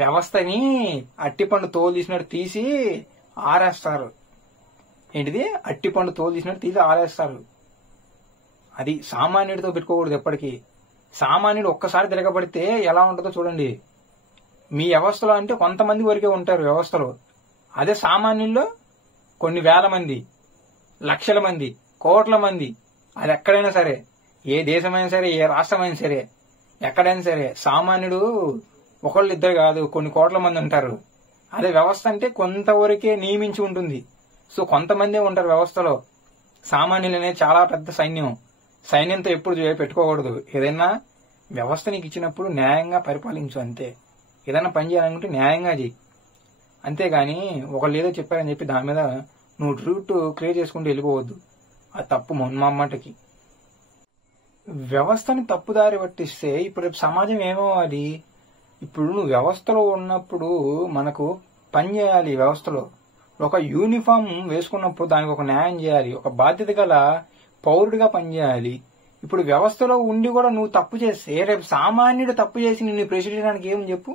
వ్యవస్థని అట్టిపండు తోలు తీసినట్టు తీసి ఆరేస్తారు. ఏంటిది? అట్టిపండు తోలు తీసినట్టు తీసి ఆరేస్తారు. అది సామాన్యుడితో పెట్టుకోకూడదు ఎప్పటికీ. సామాన్యుడు ఒక్కసారి తిరగబడితే ఎలా ఉంటుందో చూడండి. మీ వ్యవస్థలో అంటే కొంతమంది వరకే ఉంటారు వ్యవస్థలో. అదే సామాన్యుల్లో కొన్ని వేల మంది, లక్షల మంది, కోట్ల మంది. అది ఎక్కడైనా సరే, ఏ దేశమైనా సరే, ఏ రాష్ట్రమైనా సరే, ఎక్కడైనా సరే సామాన్యుడు ఒకళ్ళు ఇద్దరు కాదు, కొన్ని కోట్ల మంది ఉంటారు. అదే వ్యవస్థ అంటే కొంతవరకే నియమించి ఉంటుంది. సో కొంతమందే ఉంటారు వ్యవస్థలో. సామాన్యులు అనేది చాలా పెద్ద సైన్యం. సైన్యంతో ఎప్పుడు పెట్టుకోకూడదు. ఏదైనా వ్యవస్థ నీకు ఇచ్చినప్పుడు న్యాయంగా పరిపాలించు అంతే. ఏదైనా పని చేయాలనుకుంటే న్యాయంగా చేయి. అంతేగాని ఒకళ్ళు ఏదో చెప్పారని చెప్పి దాని మీద నువ్వు రూట్ క్రియేట్ చేసుకుంటూ వెళ్ళిపోవద్దు. అది తప్పు మొన్నమ్మటికి. వ్యవస్థని తప్పుదారి పట్టిస్తే ఇప్పుడు సమాజం ఏమవ్వాలి? ఇప్పుడు నువ్వు వ్యవస్థలో ఉన్నప్పుడు మనకు పని చేయాలి. వ్యవస్థలో ఒక యూనిఫామ్ వేసుకున్నప్పుడు దానికి ఒక న్యాయం చేయాలి. ఒక బాధ్యత గల పౌరుడిగా పనిచేయాలి. ఇప్పుడు వ్యవస్థలో ఉండి కూడా నువ్వు తప్పు చేస్తే రేపు సామాన్యుడు తప్పు చేసి నిన్ను ప్రశ్నించడానికి ఏమని చెప్పు?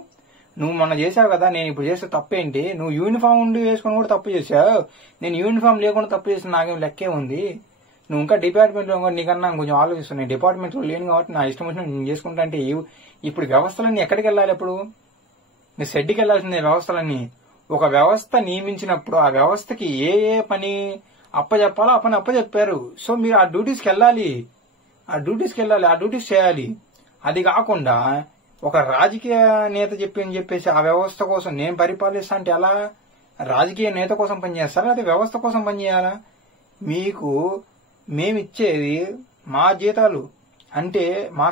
నువ్వు మొన్న చేసావు కదా, నేను ఇప్పుడు చేస్తే తప్పేంటి? నువ్వు యూనిఫామ్ ఉండి వేసుకుని కూడా తప్పు చేసావు. నేను యూనిఫామ్ లేకుండా తప్పు చేసిన నాకేం లెక్కే ఉంది? నువ్వు ఇంకా డిపార్ట్మెంట్లో నీకన్నా కొంచెం ఆలోచిస్తున్నావు. డిపార్ట్మెంట్లో లేను కాబట్టి నా ఇష్టం వచ్చిన నేను చేసుకుంటా అంటే ఇప్పుడు వ్యవస్థలన్నీ ఎక్కడికి వెళ్ళాలి? ఎప్పుడు నీ షెడ్కి వెళ్లాల్సిందే వ్యవస్థలన్నీ. ఒక వ్యవస్థ నియమించినప్పుడు ఆ వ్యవస్థకి ఏ ఏ పని అప్పచెప్పాలో ఆ పని అప్పచెప్పారు. సో మీరు ఆ డ్యూటీస్కి వెళ్ళాలి, ఆ డ్యూటీస్ చేయాలి. అది కాకుండా ఒక రాజకీయ నేత చెప్పేసి ఆ వ్యవస్థ కోసం నేను పరిపాలిస్తా అంటే ఎలా? రాజకీయ నేత కోసం పనిచేస్తారా, అది వ్యవస్థ కోసం పనిచేయాలా? మీకు మేమిచ్చేది మా జీతాలు, అంటే మా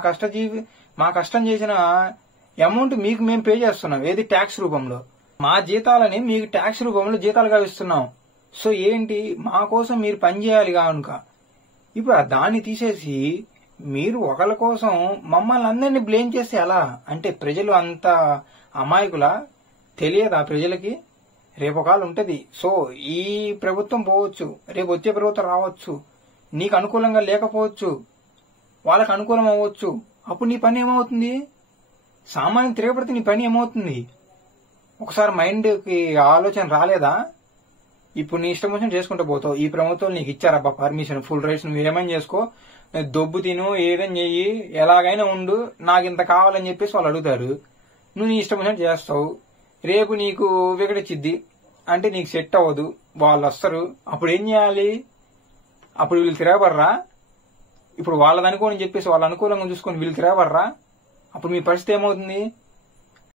కష్టం చేసిన అమౌంట్ మీకు మేము పే చేస్తున్నాం. ఏది? ట్యాక్స్ రూపంలో. మా జీతాలని మీకు ట్యాక్స్ రూపంలో జీతాలుగా ఇస్తున్నాం. సో ఏంటి? మా కోసం మీరు పనిచేయాలి కనుక ఇప్పుడు దాన్ని తీసేసి మీరు ఒకళ్ళ కోసం మమ్మల్ని అందరినీ బ్లేమ్ చేస్తే ఎలా? అంటే ప్రజలు అంత అమాయకులా? తెలియదా ప్రజలకి? రేపు ఒకళ్ళు ఉంటది. సో ఈ ప్రభుత్వం పోవచ్చు, రేపు వచ్చే ప్రభుత్వం రావచ్చు, నీకు అనుకూలంగా లేకపోవచ్చు, వాళ్ళకు అనుకూలం అవ్వచ్చు. అప్పుడు నీ పని ఏమవుతుంది? సామాన్యం తిరగబడితే నీ పని ఏమవుతుంది? ఒకసారి మైండ్కి ఆలోచన రాలేదా? ఇప్పుడు నీ ఇష్టం వచ్చిన చేసుకుంటూ పోతావు. ఈ ప్రభుత్వం నీకు ఇచ్చారబ్బా పర్మిషన్, ఫుల్ రైట్స్, నువ్వు ఏమైనా చేసుకో, దొబ్బు తిను, ఏదైనా చెయ్యి, ఎలాగైనా ఉండు, నాకు ఇంత కావాలని చెప్పేసి వాళ్ళు అడుగుతారు. నువ్వు నీ ఇష్టం వచ్చినట్టు చేస్తావు. రేపు నీకు వికటిచ్చిద్ది అంటే నీకు సెట్ అవ్వదు, వాళ్ళు వస్తారు. అప్పుడు ఏం చేయాలి? అప్పుడు వీళ్ళు తిరగబడరా? ఇప్పుడు వాళ్ళది అనుకోని చెప్పేసి వాళ్ళు అనుకూలంగా చూసుకొని వీళ్ళు తిరగబడరా? అప్పుడు మీ పరిస్థితి ఏమవుతుంది?